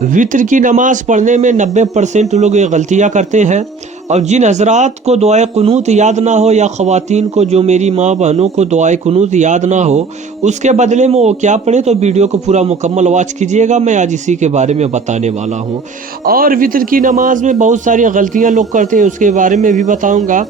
वितर की नमाज पढ़ने में 90% लोग ये गलतियां करते हैं। और जिन हजरात को दुआए कुनूत याद ना हो, या ख़वातीन को, जो मेरी माँ बहनों को दुआए कुनूत याद ना हो, उसके बदले में वो क्या पढ़े, तो वीडियो को पूरा मुकम्मल वॉच कीजिएगा। मैं आज इसी के बारे में बताने वाला हूँ। और वितर की नमाज में बहुत सारी गलतियां लोग करते हैं, उसके बारे में भी बताऊंगा।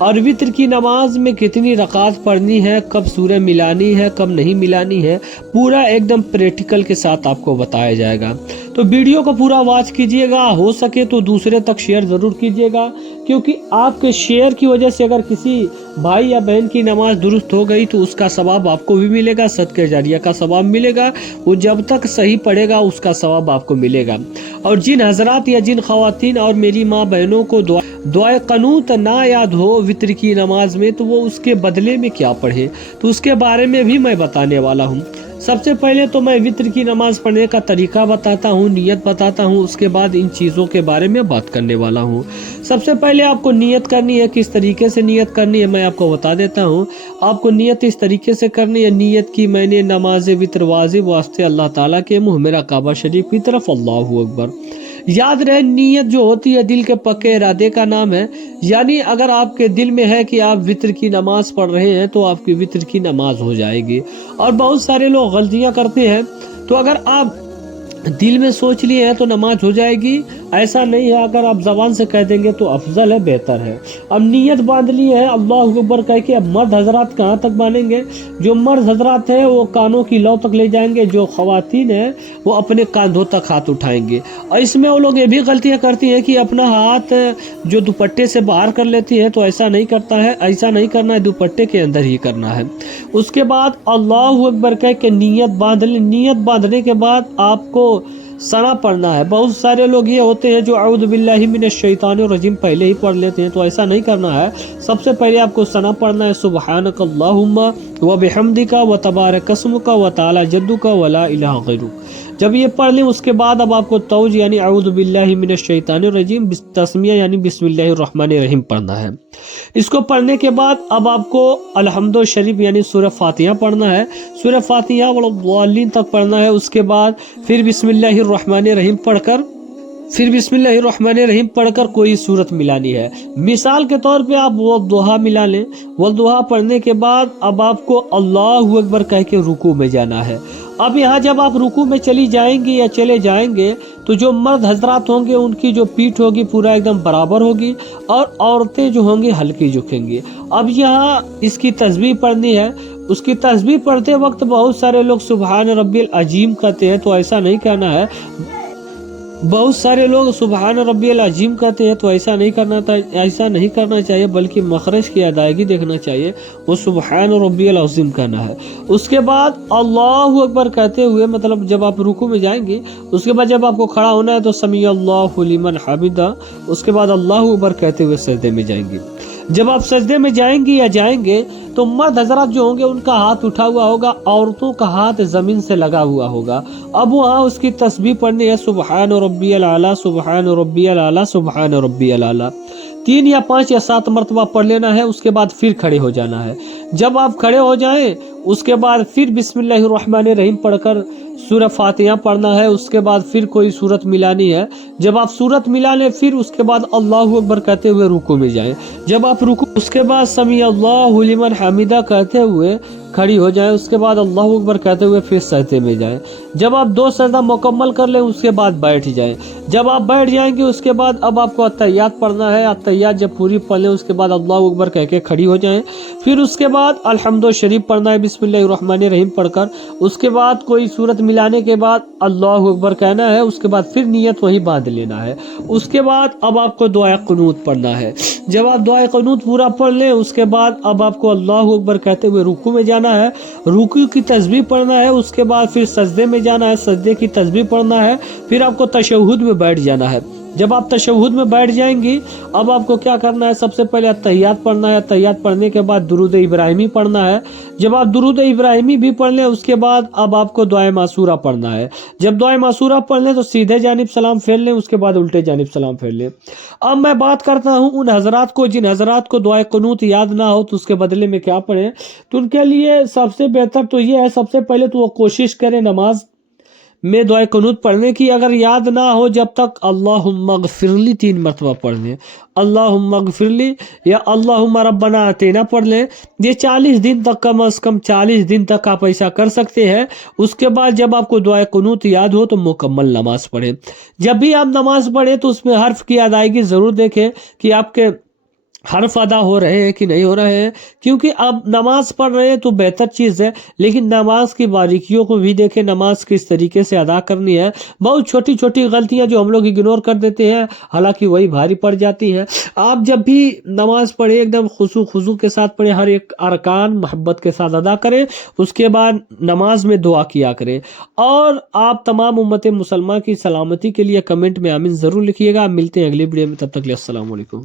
और वितर की नमाज में कितनी रकात पढ़नी है, कब सूरह मिलानी है, कब नहीं मिलानी है, पूरा एकदम प्रैक्टिकल के साथ आपको बताया जाएगा। तो वीडियो को पूरा वॉच कीजिएगा, हो सके तो दूसरे तक शेयर ज़रूर कीजिएगा, क्योंकि आपके शेयर की वजह से अगर किसी भाई या बहन की नमाज दुरुस्त हो गई तो उसका सवाब आपको भी मिलेगा, सदके जारिया का सवाब मिलेगा। वो जब तक सही पढ़ेगा उसका सवाब आपको मिलेगा। और जिन हजरात या जिन ख़वातीन और मेरी माँ बहनों को दुआए क़नूत ना याद हो वितर की नमाज में, तो वो उसके बदले में क्या पढ़े, तो उसके बारे में भी मैं बताने वाला हूँ। सबसे पहले तो मैं वितर की नमाज पढ़ने का तरीका बताता हूँ, नियत बताता हूँ, उसके बाद इन चीज़ों के बारे में बात करने वाला हूँ। सबसे पहले आपको नियत करनी है। किस तरीके से नियत करनी है मैं आपको बता देता हूँ। आपको नियत इस तरीके से करनी है, नियत की मैंने नमाज वितर वाजिब वास्ते अल्लाह ताला के मुँह, मेरा काबा शरीफ की तरफ, अल्लाहु अकबर। याद रहे, नियत जो होती है दिल के पक्के इरादे का नाम है। यानी अगर आपके दिल में है कि आप वितर की नमाज पढ़ रहे हैं तो आपकी वितर की नमाज हो जाएगी। और बहुत सारे लोग गलतियां करते हैं, तो अगर आप दिल में सोच लिए हैं तो नमाज हो जाएगी, ऐसा नहीं है। अगर आप जबान से कह देंगे तो अफजल है, बेहतर है। अब नियत बांध ली है अल्लाह अकबर कह के। अब मर्द हजरात कहाँ तक बांधेंगे? जो मर्द हजरात है वो कानों की लौ तक ले जाएंगे, जो खवातीन है वो अपने कांधों तक हाथ उठाएंगे। और इसमें वो लोग ये भी गलतियाँ करती हैं कि अपना हाथ जो दुपट्टे से बाहर कर लेती है, तो ऐसा नहीं करता है, ऐसा नहीं करना है, दुपट्टे के अंदर ही करना है। उसके बाद अल्लाह अकबर कह के नियत बांध ली। नियत बांधने के बाद आपको सना पढ़ना है। बहुत सारे लोग ये होते हैं जो औज़ु बिल्लाहि मिनश शैतानिर रजीम पहले ही पढ़ लेते हैं, तो ऐसा नहीं करना है। सबसे पहले आपको सना पढ़ना है, सुब्हानक अल्लाहुम्मा व बिहम्दिका व तबारक अस्मुका व तआला जद्दुका व ला इलाहा गैरुक। जब ये पढ़ लें उसके बाद अब आपको तौज यानी औज़ु बिल्लाहि मिनश शैतानिर रजीम तस्मिया यानी बिस्मिल्लाहिर रहमानिर रहीम पढ़ना है। इसको पढ़ने के बाद अब आपको अलहम्दु शरीफ यानी सूरह फातिहा पढ़ना है। सूरह फातिहा वल्लालीन तक पढ़ना है। उसके बाद फिर बिस्मिल्लाहिर रहमानिर रहीम पढ़कर कोई सूरत मिलानी है। मिसाल के तौर पे आप वद्दुहा मिला लें। वद्दुहा पढ़ने के बाद अब आपको अल्लाहु अकबर कह के रुकू में जाना है। अब यहाँ जब आप रुकू में चली जाएंगी या चले जाएंगे तो जो मर्द हजरात होंगे उनकी जो पीठ होगी पूरा एकदम बराबर होगी, और औरतें जो होंगी हल्की झुकेंगी। अब यहाँ इसकी तस्बीह पढ़नी है। उसकी तस्बीह पढ़ते वक्त बहुत सारे लोग सुबहान रब्बिल अजीम कहते हैं, तो ऐसा नहीं कहना है। बहुत सारे लोग सुबहान रब्बियल अजीम कहते हैं, तो ऐसा नहीं करना चाहिए, बल्कि मखरज की अदायगी देखना चाहिए। वो सुबहान रब्बियल अजीम कहना है। उसके बाद अल्लाहु अकबर कहते हुए, मतलब जब आप रुकू में जाएंगे, उसके बाद जब आपको खड़ा होना है तो समी अल्लाहु लिमन हमिदा, उसके बाद अल्लाहु अकबर कहते हुए सजदे में जाएंगे। जब आप सजदे में जाएंगी या जाएंगे तो मर्द हजरात जो होंगे उनका हाथ उठा हुआ होगा, औरतों का हाथ जमीन से लगा हुआ होगा। अब वहाँ उसकी तस्बीह पढ़नी है, सुबहान रब्बियल आला, सुबहान रब्बियल आला, सुबहान रब्बियल आला। 3 या 5 या 7 मरतबा पढ़ लेना है। उसके बाद फिर खड़े हो जाना है। जब आप खड़े हो जाएं उसके बाद फिर बिस्मिल्लाहिर रहमानिर रहीम पढ़कर सूरह फातिहा पढ़ना है। उसके बाद फिर कोई सूरत मिलानी है। जब आप सूरत मिला लें फिर उसके बाद अल्लाहु अकबर कहते हुए रुकू में जाएं। जब आप रुकू उसके बाद समी अल्लाहु लिमन हमिदा कहते हुए खड़ी हो जाएं। उसके बाद अल्लाहु अकबर कहते हुए फिर सजदे में जाएं। जब आप 2 सजदा मुकम्मल कर लें उसके बाद बैठ जाएं। जब आप बैठ जाएंगे उसके बाद अब आपको अत्तहियात पढ़ना है। अत्तहियात जब पूरी पढ़ लें उसके बाद अल्लाहु अकबर कह के खड़ी हो जाएं। फिर उसके बाद अल्हम्दु शरीफ पढ़ना है बिस्मिल्लाहिर रहमानिर रहीम पढ़कर। उसके बाद कोई सूरत मिलाने के बाद अल्लाहु अकबर कहना है। उसके बाद फिर नियत वही बांध लेना है। उसके बाद अब आपको दुआ क़ुनूत पढ़ना है। जब आप दुआ क़ुनूत पूरा पढ़ लें उसके बाद अब आपको अल्लाहु अकबर कहते हुए रुकू में जाना है। रुकू की तस्बीह पढ़ना है। उसके बाद फिर सजदे में जाना है। सजदे की तस्बीह पढ़ना है। फिर आपको तशहुद में बैठ जाना है। जब आप तशहुद में बैठ जाएंगी अब आपको क्या करना है, सबसे पहले अत्तहियात पढ़ना है। अत्तहियात पढ़ने के बाद दुरूद इब्राहिमी पढ़ना है। जब आप दुरूद इब्राहिमी भी पढ़ लें उसके बाद अब आपको दुआ मासूरा पढ़ना है। जब दुआ मासूरा पढ़ लें तो सीधे जानिब सलाम फेर लें, उसके बाद उल्टे जानिब सलाम फेर लें। अब मैं बात करता हूँ उन हजरात को जिन हजरात को दुआ क़ुनूत याद ना हो तो उसके बदले में क्या पढ़ें। तो उनके लिए सबसे बेहतर तो ये है, सबसे पहले तो वो कोशिश करें नमाज میں دعائے قنوت پڑھنے کی اگر یاد نہ ہو جب تک اللہم اغفرلی 3 مرتبہ پڑھ لیں، اللہم اغفرلی یا اللہم ربنا آتینا پڑھ لیں۔ یہ 40 دن تک، کم از کم 40 دن تک آپ ایسا کر سکتے ہیں۔ اس کے بعد جب آپ کو دعائے قنوت یاد ہو تو مکمل نماز پڑھیں۔ جب بھی آپ نماز پڑھیں تو اس میں حرف کی ادائیگی ضرور دیکھیں کہ آپ کے حرف ادا ہو رہے ہیں کہ نہیں ہو رہے ہیں، کیونکہ اب نماز پڑھ رہے ہیں تو بہتر چیز ہے، لیکن نماز کی باریکیوں کو بھی دیکھیں، نماز کس طریقے سے ادا کرنی ہے۔ بہت چھوٹی چھوٹی غلطیاں جو ہم لوگ اگنور کر دیتے ہیں، حالانکہ وہی بھاری پڑ جاتی ہیں۔ آپ جب بھی نماز پڑھیں ایک دم خضوع کے ساتھ پڑھیں، ہر ایک ارکان محبت کے ساتھ ادا کریں، اس کے بعد نماز میں دعا کیا کریں۔ اور آپ تمام امت مسلمہ کی سلامتی کے لیے کمنٹ میں آمین ضرور لکھیے گا۔ ملتے ہیں اگلی ویڈیو میں، تب تک کے لیے السلام علیکم۔